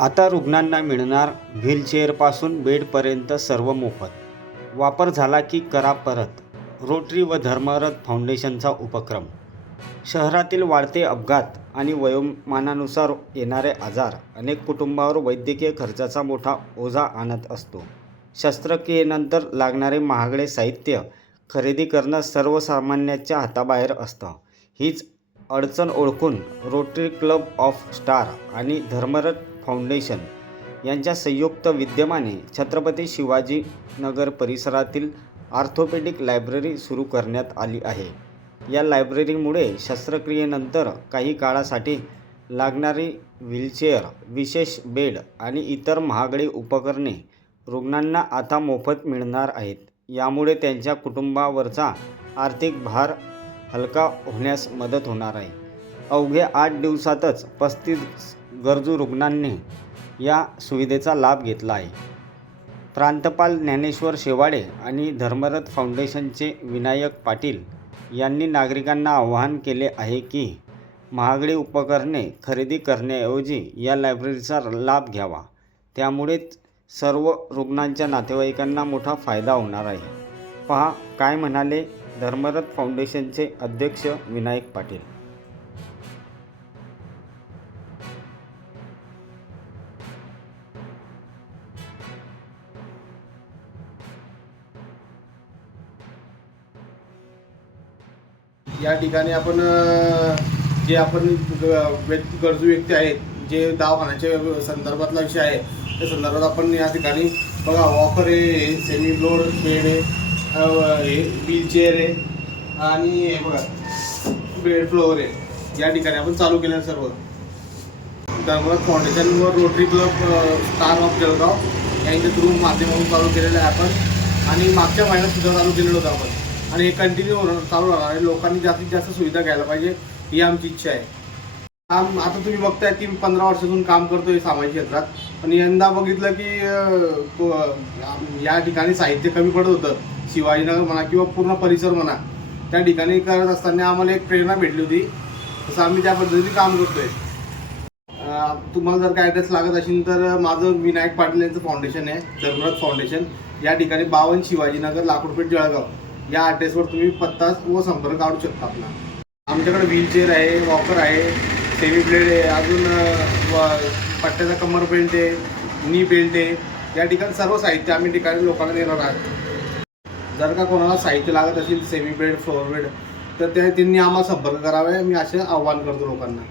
आता रुग्णांना मिळणार व्हीलचेअरपासून बेडपर्यंत सर्व मोफत. वापर झाला की करा परत. रोटरी व धर्मरथ फाउंडेशनचा उपक्रम. शहरातील वाढते अपघात आणि वयोमानानुसार येणारे आजार अनेक कुटुंबावर वैद्यकीय खर्चाचा मोठा ओझा आणत असतो. शस्त्रक्रियेनंतर लागणारे महागडे साहित्य खरेदी करणं सर्वसामान्यांच्या हाताबाहेर असतं. हीच अडचण ओळखून रोटरी क्लब ऑफ स्टार आणि धर्मरथ फाउंडेशन यांच्या संयुक्त विद्यमाने छत्रपती शिवाजीनगर परिसरातील ऑर्थोपेडिक लायब्ररी सुरू करण्यात आली आहे. या लायब्ररीमुळे शस्त्रक्रियेनंतर काही काळासाठी लागणारी व्हीलचेअर, विशेष बेड आणि इतर महागडी उपकरणे रुग्णांना आता मोफत मिळणार आहेत. यामुळे त्यांच्या कुटुंबावरचा आर्थिक भार हलका होण्यास मदत होणार आहे. अवघ्या 8 दिवसातच 35 गरजू रुग्णांनी या सुविधेचा लाभ घेतला आहे. प्रांतपाल ज्ञानेश्वर शेवाळे आणि धर्मरथ फाउंडेशनचे विनायक पाटील यांनी नागरिकांना आवाहन केले आहे की महागडी उपकरणे खरेदी करण्याऐवजी या लायब्ररीचा लाभ घ्यावा. त्यामुळे सर्व रुग्णांच्या नातेवाईकांना मोठा फायदा होणार आहे. पहा काय म्हणाले धर्मरथ फाउंडेशनचे अध्यक्ष विनायक पाटील. या ठिकाणी आपण जे आपण गरजू व्यक्ती आहेत, जे दवाखान्याच्या संदर्भातला विषय आहे त्या संदर्भात आपण या ठिकाणी बघा वॉकर आहे, सेमी ब्लोड बेड आहे, व्हीलचेअर आहे आणि हे बघा बेड फ्लोअर आहे. या ठिकाणी आपण चालू केलं सर्व. धर्मरथ फाउंडेशन व rotary club star of Jalgaon यांच्या थ्रू माध्यमातून चालू केलेलं आहे आपण. आणि मागच्या महिन्यात सुद्धा चालू केलेलं होतं आपण आणि हे कंटिन्यू चालू राहणार आहे. लोकांनी जास्तीत जास्त सुविधा घ्यायला पाहिजे ही आमची इच्छा आहे. आता तुम्ही बघताय की 15 वर्षातून काम करतोय सामाजिक क्षेत्रात, पण यंदा बघितलं की या ठिकाणी साहित्य कमी पडत होतं. शिवाजीनगर म्हणा किंवा पूर्ण परिसर म्हणा, त्या ठिकाणी करत असताना आम्हाला एक प्रेरणा भेटली होती. तसं आम्ही त्या पद्धतीने काम करतोय. तुम्हाला जर काय ॲड्रेस लागत असेल तर माझं विनायक पाटील यांचं फाउंडेशन आहे, धर्मरथ फाउंडेशन. या ठिकाणी 52 शिवाजीनगर, लाकूडपेठ, जळगाव या ॲड्रेसवर तुम्ही पत्ता व संपर्क काढू शकता आपला. आमच्याकडे व्हीलचेअर आहे, वॉकर आहे, सेमी ब्लेड आहे, अजून पट्ट्याचा कमर बेल्ट आहे, नी बेल्ट आहे. या ठिकाणी सर्व साहित्य आम्ही ठिकाणी लोकांना देणार आहोत. जर का कोणाला साहित्य लागत असेल सेमी बेड, फ्लोअर बेड, तर त्यांनी आम्हाला संपर्क करावे. मी असे आव्हान करतो लोकांना.